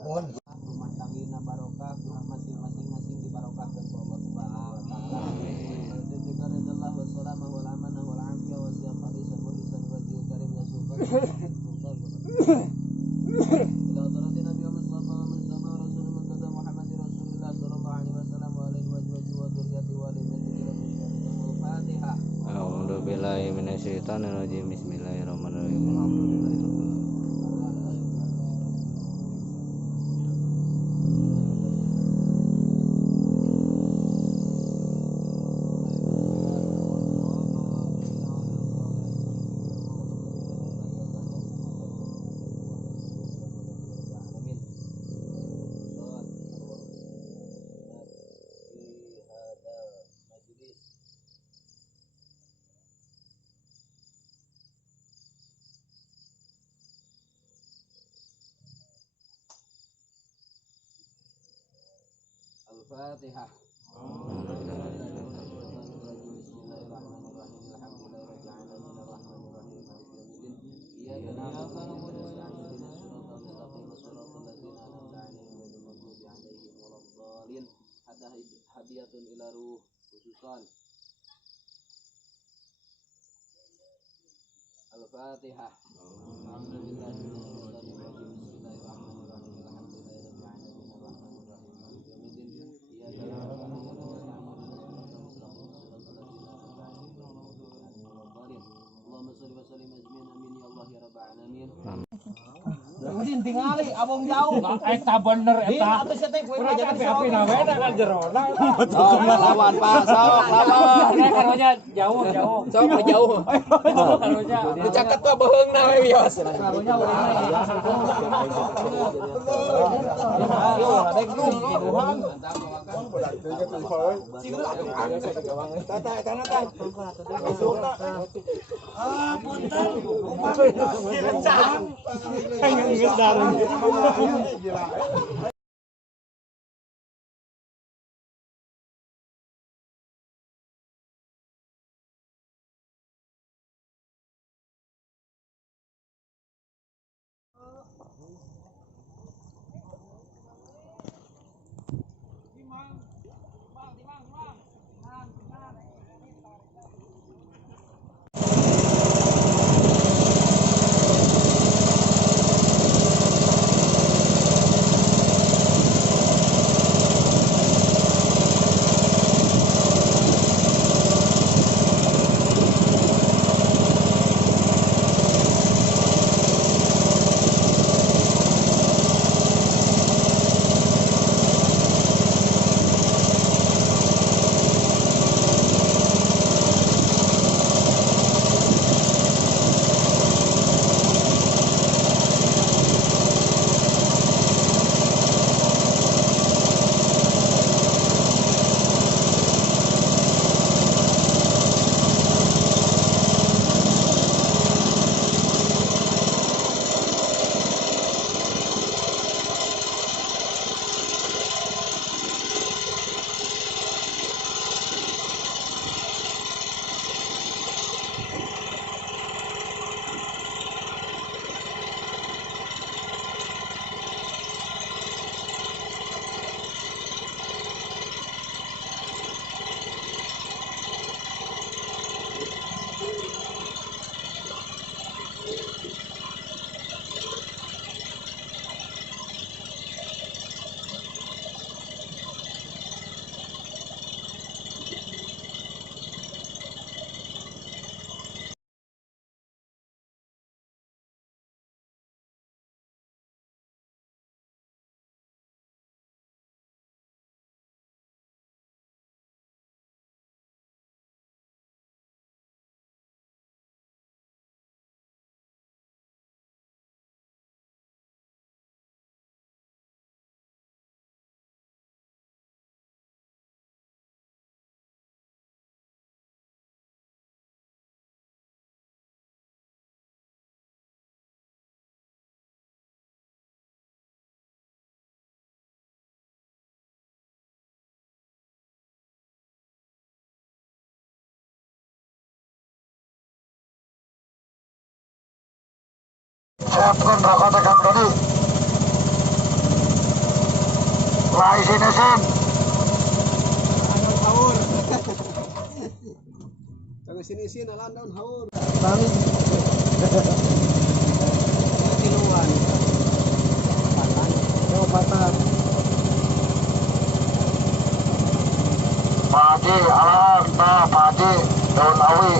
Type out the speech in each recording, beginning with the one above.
rumah tanggina barokah, masing-masing dibarokahkan oleh Allah Subhanahu wa taala. Dzikra Allah wa salama wal amanah wal afiyah wa siyam hadisan wa lisan wajhi karim ya sultan. Ila hadratin Nabi Mustafa Mustafa Rasulullah Muhammad Rasulullah sallallahu alaihi wasallam wa alihi wa dzurriyyati wa alihi Al-Fatihah. A'udzu billahi minasyaitonir rajim. Bismillahirrahmanirrahim. Alhamdulillahirabbil alamin. Al-Fatihah. Hadiyatun ila ruh khususan. Al-Fatihah. Udin tingali abang jauh. Eta bener eta. Atuh teh kowe Urang jadi api nawena kan jerona. Sok lawan Pak, sok lawan. Karonya jauh. Sok jauh. Karonya. Dicaket tuh beheungna we wios. karunya urang Siapkan Bapak tekan tadi. Lai sini Sim. Jangan sini nalan daun haur. Pak Haji, alam, Pak Haji, daun awi.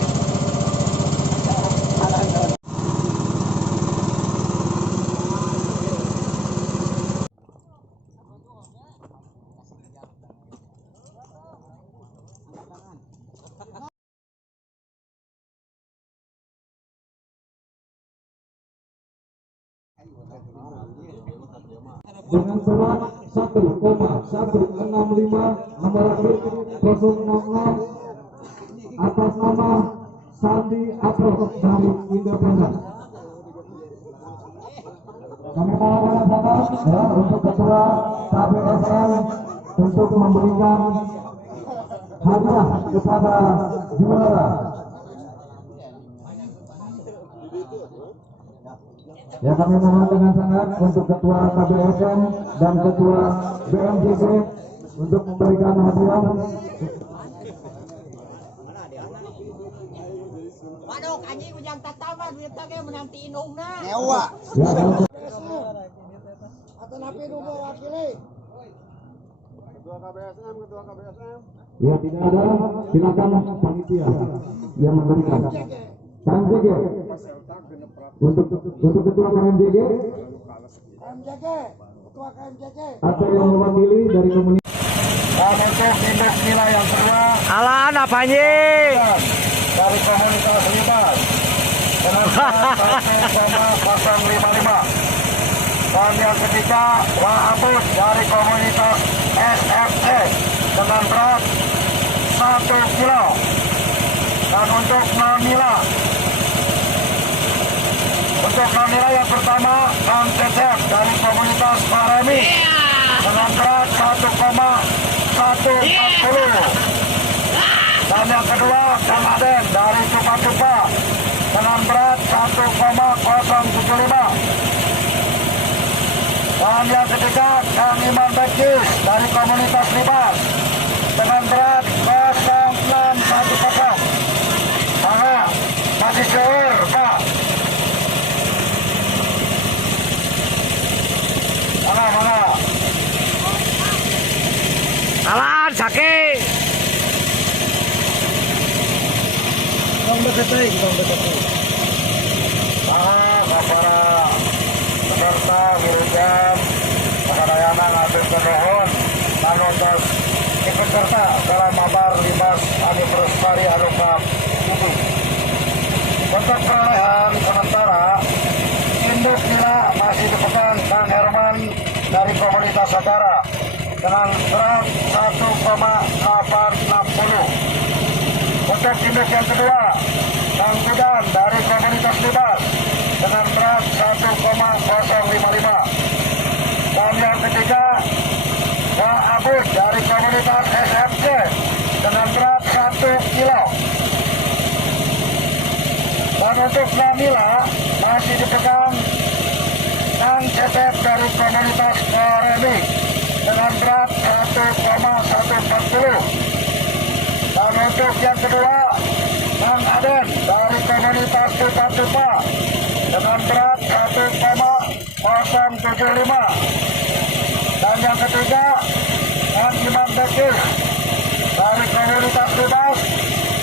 Dengan surat 1,165 nomor rekening 060 atas nama Sandi Apro dari Independen. Kami mohon bapak ya untuk ketua KBSM untuk memberikan hadiah kepada juara. Ya kami mohon dengan sangat untuk ketua KBSM dan ketua BMJG untuk memberikan hadiah. Waduh, anjing ujang tatama duit teh menanti indungna. Nyewa. Ya, Atau napi dulu wakili. Ketua KBSM. ya tidak ada, silakan panitia yang memberikan. KMJG untuk ketua KMJG atau yang mewakili dari komunitas. Dan untuk induk nilai yang kedua Alan apanya? dari komunitas Libas dengan 1,055. Dan yang ketiga Wa'abud dari komunitas SFE dengan berat 1 kilo. Dan untuk Namila yang pertama Kang Cecep dari komunitas Paremi dengan berat 1,140. Dan yang kedua Kang Aden dari Cupa-Cupa dengan berat 1,075. Dan yang ketiga Kang Iman Bekis dari komunitas Libas dengan berat 0610. Mana masih seur Pak? Mana? Alan sakit. Para peserta Wilujeng Pengadayana ngambil penuhun manontos ikut serta dalam mabar Libas anniversary Alukap ini. Untuk perolehan sementara induk nila masih dipegang Kang Herman dari komunitas Sagara dengan berat 1,860. Untuk induk yang kedua Kang Budan dari komunitas Libas dengan berat 1,055. Dan yang ketiga Wa'abud dari komunitas SFC dengan berat 1 kilo. Dan untuk Namila masih dipegang Kang Cecep dari komunitas Paremi dengan berat 1,140. Dan untuk yang kedua Kang Aden dari komunitas Tupa-Tupa dengan berat 1,075. Dan yang ketiga Kang Imam Bekir dari komunitas Libas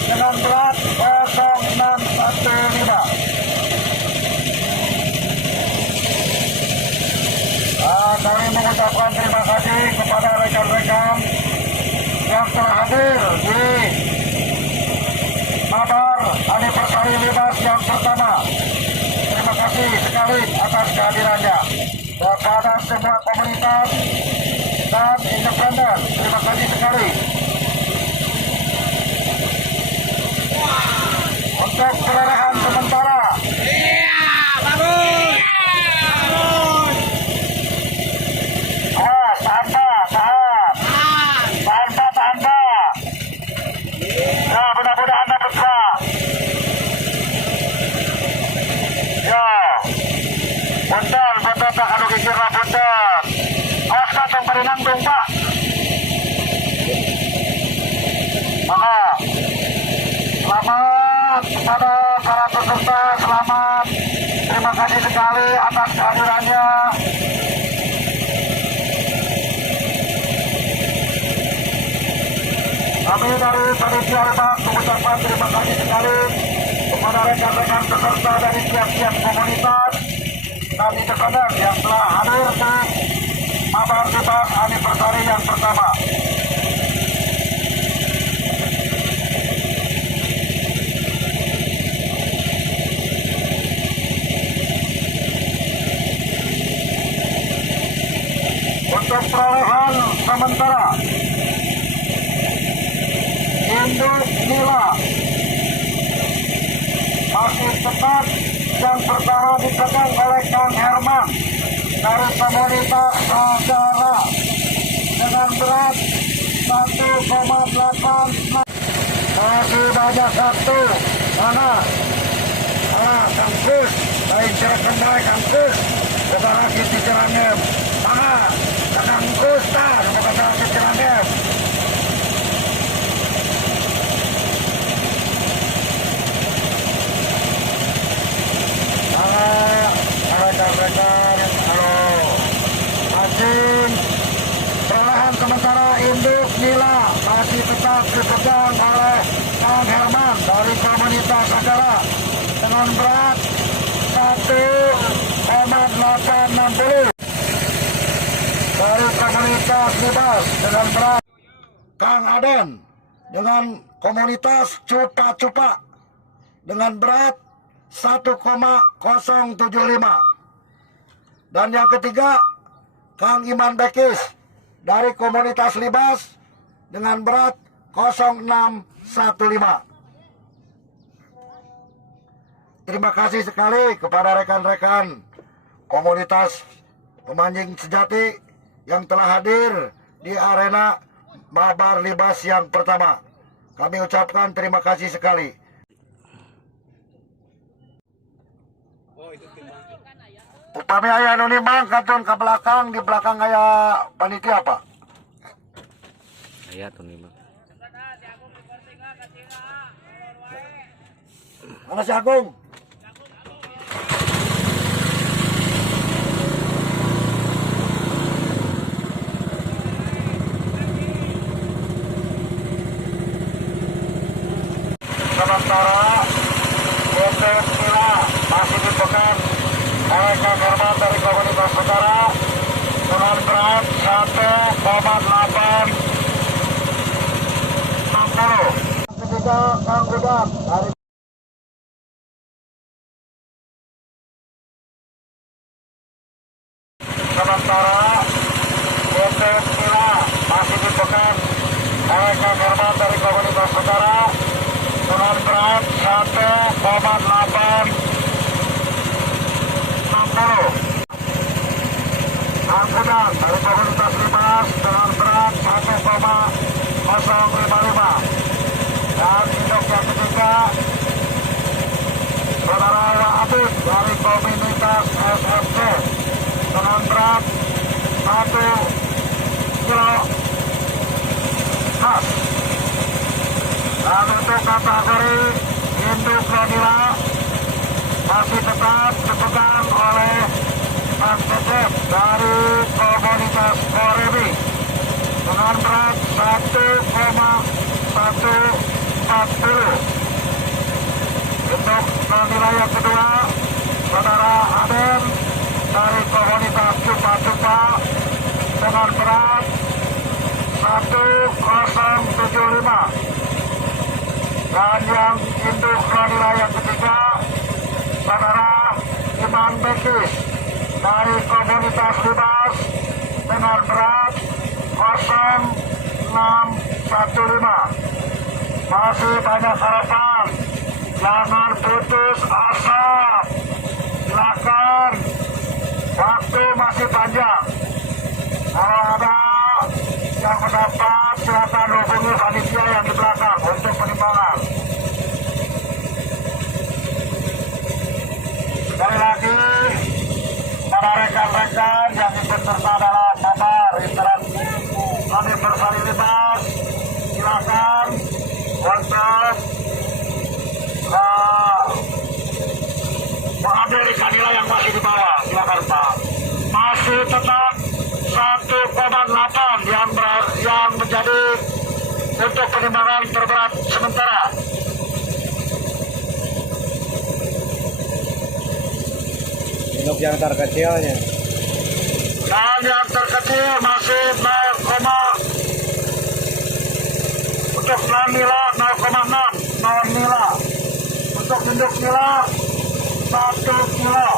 dengan berat 0615. Kami mengucapkan terima kasih kepada rekan-rekan yang telah hadir di mabar anniversary Libas yang pertama. Terima kasih sekali atas kehadirannya. Kepada semua komunitas dan independen, terima kasih sekali. Untuk perolehan sementara. Mudah-mudahan dapat Pak. Ya, punten tak anu kikir lah punten. Awas katong pada nanggung Pak. Maka selamat kepada para peserta, selamat. Terima kasih sekali atas kehadirannya. Kami dari panitia Lebak mengucapkan terima kasih sekali kepada rekan-rekan peserta dari tiap-tiap komunitas dan independen yang telah hadir di Mabar Lebak Anniversary yang pertama. Untuk perolehan sementara, induk nila masih tetap yang pertama dipegang oleh Kang Herman dari komunitas Saudara dengan berat 1,8. Masih banyak satu. Mana? Kang Kus, lain cerahkan baik Kang Kus. Kepada kita cerangnya. Mana? Kang Kus, kepada kita cerangnya. Rekan-rekan, halo. Masih perolehan sementara induk nila masih tetap dipegang oleh Kang Herman dari komunitas Saudara dengan berat 1,860. Dari komunitas Libas dengan berat Kang Aden dengan komunitas Cupa-Cupa dengan berat 1,075. Dan yang ketiga Kang Iman Bekis dari komunitas Libas dengan berat 0615. Terima kasih sekali kepada rekan-rekan komunitas pemancing sejati yang telah hadir di arena Mabar Libas yang pertama. Kami ucapkan terima kasih sekali. Upami ayah nunimang kantun ke belakang, di belakang ayah panitia apa? Ayah nunimang. Mana si Agung? Sementara untuk Mila masih dipegang oleh Kang Herman dari komunitas Saudara dengan berat 1,860. Ketiga Kang Gudang dari sementara untuk Mila masih dipegang oleh Kang Herman dari komunitas Saudara dengan berat 1,860. Angkutan dari komunitas Libas dengan berat 1,055. Dan induk yang ketiga Saudara Abid dari komunitas SFC dengan berat 1 kilo khas. Dan untuk kategori induk nila masih tetap dipegang oleh Kang Cecep dari komunitas Korebi dengan berat 1,140. Untuk nilai yang kedua Saudara Aden dari komunitas Cupa-Cupa dengan berat 1075. Dan yang induk nilai yang ketiga Saudara Iman Bekis dari komunitas Libas dengan berat 0615. Masih banyak harapan, jangan putus asa, silakan, waktu masih panjang. Kalau ada yang mendapat silakan hubungi panitia yang di belakang untuk penimbangan. Sekali lagi para rekan-rekan yang ikut serta dalam Mabar Interaksi Anniversary Libas, silakan untuk penimbangan terberat sementara. Untuk yang terkecilnya. Dan yang terkecil masih 0, untuk non nila 0,6 non nila, untuk induk nila 1 kilo.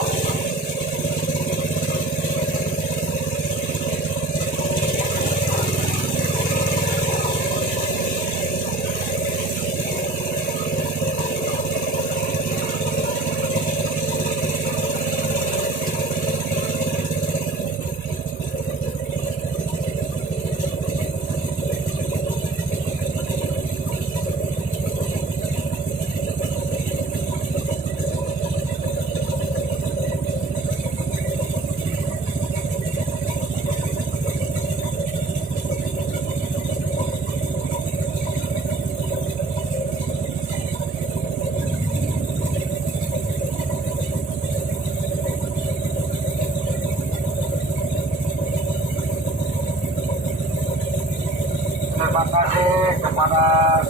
Terima kasih kepada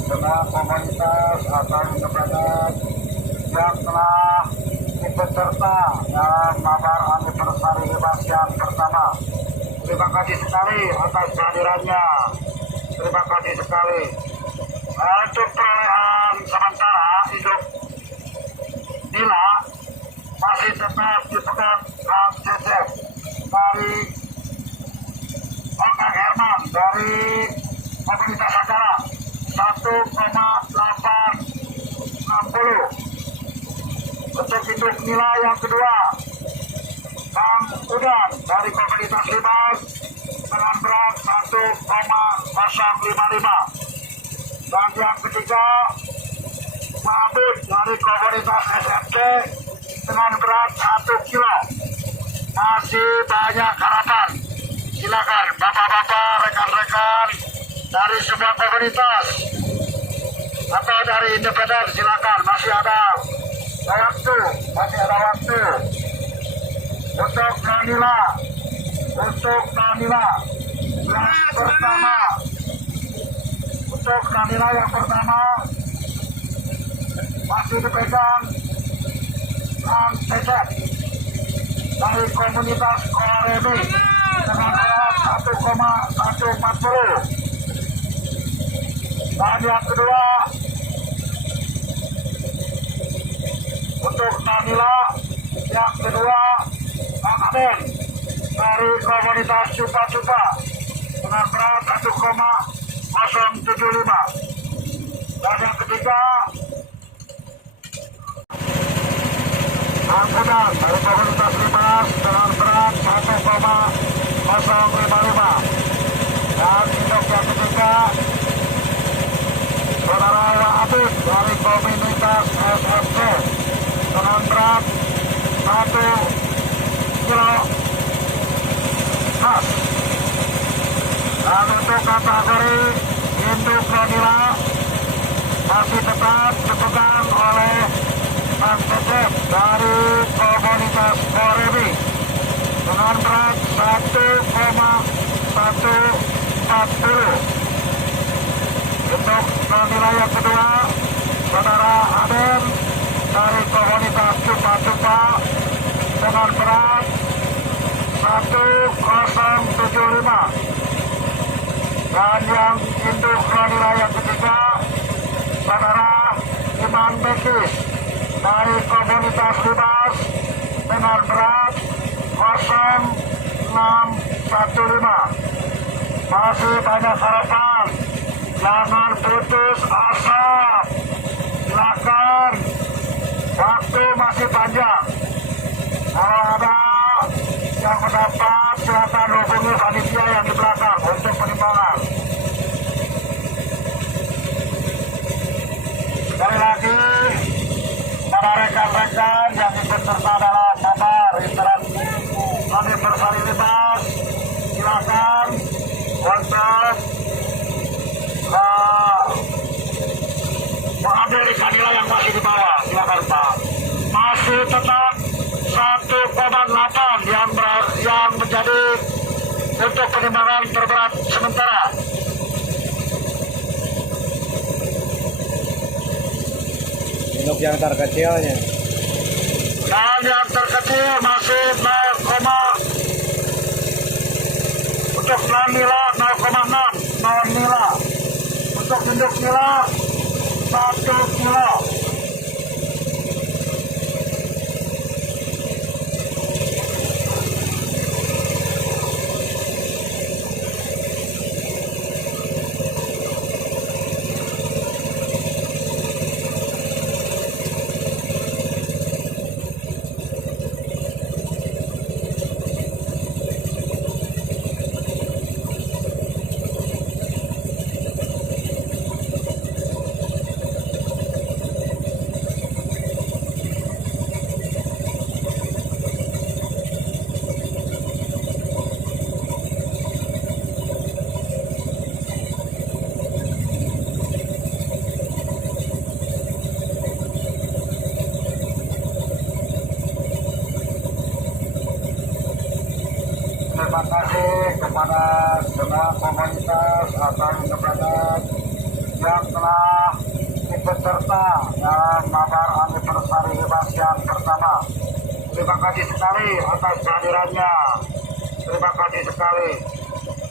semua komunitas atau independen yang telah ikut serta dalam mabar anniversary Libas yang pertama. Terima kasih sekali atas kehadirannya. Terima kasih sekali. Untuk perolehan sementara hidup nila masih tetap dipegang Kang Cecep dari Kang Herman dari komunitas acara 1,860. Untuk induk nila yang kedua Kang Udan dari komunitas Libas dengan berat 1,055. Dan yang ketiga Mabut dari komunitas SMC dengan berat 1 kilo. Masih banyak harapan. Silakan bapak-bapak, rekan-rekan dari semua komunitas atau dari independen, silakan, masih ada waktu untuk Danila yang pertama. Untuk Danila yang pertama masih dipegang Kang Cecep dari komunitas Korebi dengan berat 1,140. Dan yang kedua untuk Danila yang kedua Kang Aden dari komunitas Cupa-Cupa dengan berat 1,075. Dan yang ketiga Kang Udan dari komunitas Libas dengan berat 1,055. Dan untuk yang ketiga Saudara Abid dari komunitas SMC dengan berat 1 kilo emas. Dan untuk kategori induk Danila masih tetap dipegang oleh Kang Cecep dari komunitas Korebi dengan berat 1,140. Untuk Danila yang kedua Saudara Aden dari komunitas Cupa-Cupa dengan berat 1,075. Dan yang induk Danila yang ketiga Saudara Iman Bekis dari komunitas Libas dengan berat 0,615. Masih banyak harapan, jangan putus asa, silakan, waktu masih panjang. Kalau ada yang mendapat silakan hubungi panitia yang di belakang untuk penimbangan. Sekali lagi para rekan-rekan yang ikut serta dalam mabar anniversary Libas, silakan untuk mengambil ikan nila yang masih di bawah. Silakan Pak. Masih tetap 1,8 yang menjadi untuk penimbangan terberat sementara. Untuk yang terkecilnya. Dan yang terkecil masih 0, untuk non nila 0,6 non nila. Untuk induk nila 1 kilo. Terima kasih kepada semua komunitas atau independen yang telah ikut serta dalam mabar anniversary Bebas yang pertama. Terima kasih sekali atas kehadirannya. Terima kasih sekali.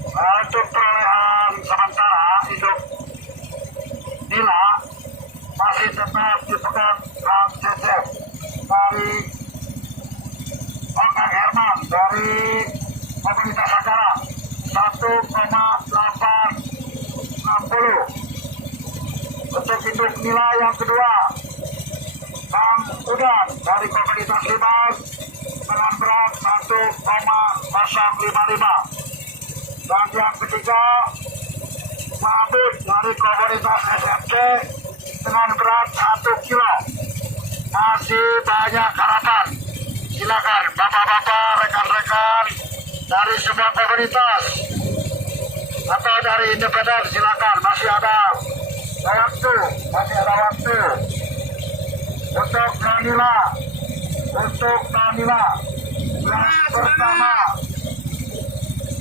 Untuk perolehan sementara induk nila masih tetap dipegang Kang Cecep dari Kang Herman dari komunitas acara 1,860. Untuk induk nila yang kedua Kang Udan dari komunitas Libas dengan berat 1,055. Dan yang ketiga Pak Abid dari komunitas SMC dengan berat 1 kilo. Masih banyak harapan. Silakan bapak-bapak, rekan-rekan dari semua komunitas atau dari independen, silakan, masih ada waktu.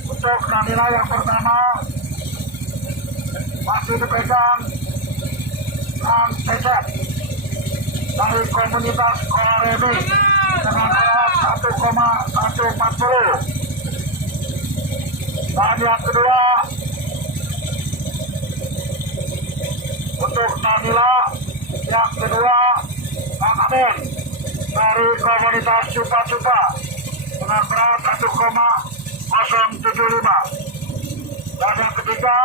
Untuk Nanila yang pertama masih dipegang Kang Cecep dari komunitas Korebi dengan berat 1,140. Dan yang kedua untuk Nanila yang kedua Kang Aden dari komunitas Cupa-Cupa dengan berat 1,075. Dan yang ketiga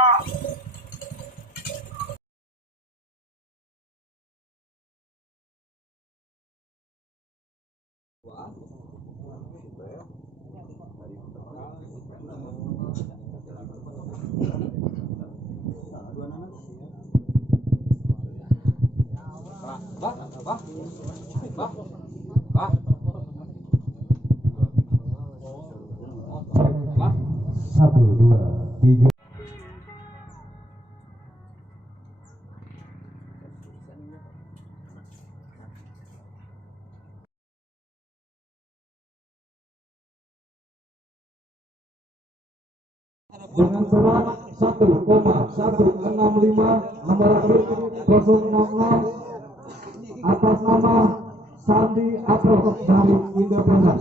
Satu, dua, tiga. Dengan berat 1,165 nomor urut 060 atas nama Sandi Apro dari Independen.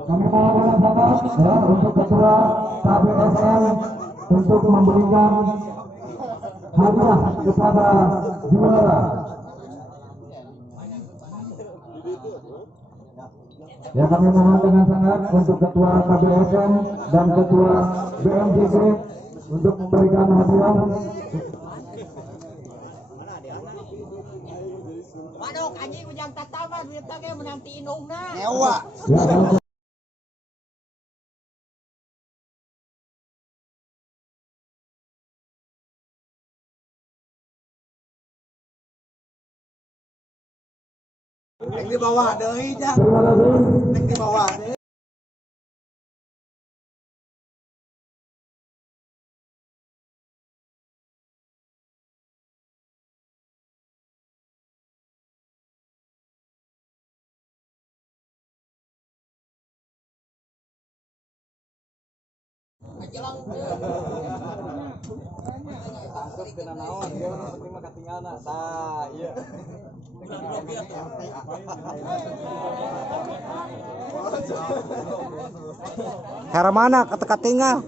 Kami mohon bapak ya, untuk ketua KBSM untuk memberikan hadiah kepada juara. Ya, kami mohon dengan sangat untuk ketua KBSM dan ketua BMJG untuk memberikan hadiah. Waduh, anjing ujang tataman, duit tage menanti inungna. Ya, dan Di bawah deui nya. terima kasih. Di bawah deui. Tangkep kena naon, dia orang penting mah katinggalna. Tah, iya. Haramana kata-katingal.